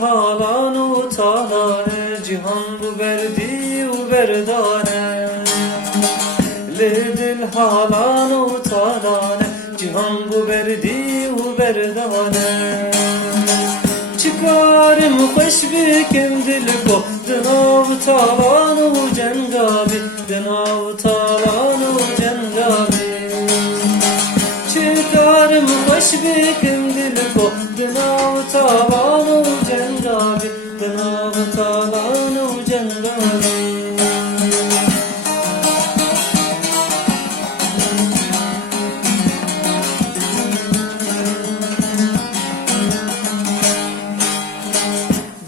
Halan utanane cihan bu berdi u berdane Lidil halan utanane cihan bu berdi u berdane Çıkarım hoş bikim dil ko Dınav talan u cengabi Dınav talan u cengabi Çıkarım hoş bikim dil ko Dınav talan u cengabi Dınav talan u cengabi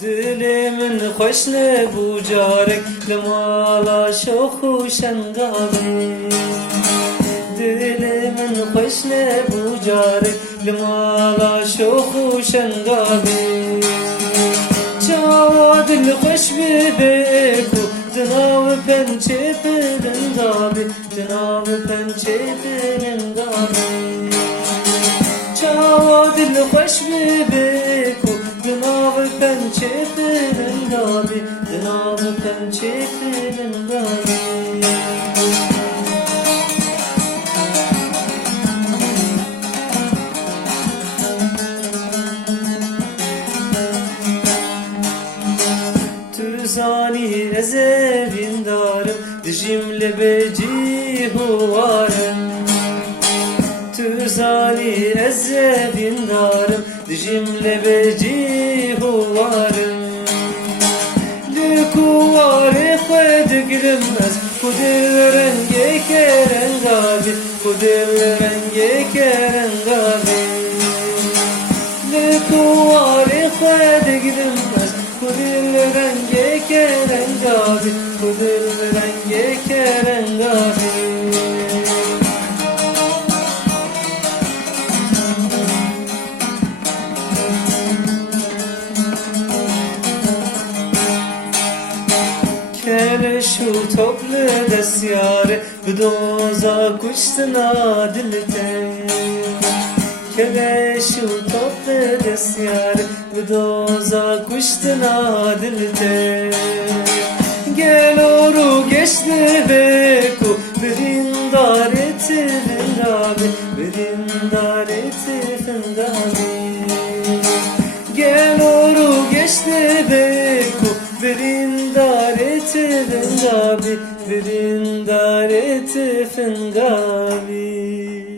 Dilimin hoşne bu carek Limala şoku şengabi Dilimin hoşne bu carek Limala şoku şengabi Çava dil hoş bir beku Dınav pençe pelin gabi Dınav pençe pelin gabi Çava dil hoş bir beku Dınav pençe pelin gabi Dınav pençe pelin gabi Tüzani ezevindarım Dijimle beci huvarım Tüzani ezevindarım Dijimle beci huvarım Lükuvare khwed gülmez Kudil renge keren gabi Kudil renge keren gabi Lükuvare khwed gülmez Kudil renge keren gabi Kudil renge keren gabi Kele şu toplu desyare Bdoza kuştuna dilte Kele şu toplu desyare Bdoza kuştuna dilte Gel oru geçti beku Birindar fingabi Birindar fingabi Gel oru geçti beku Birindar fingabi Birindar fingabi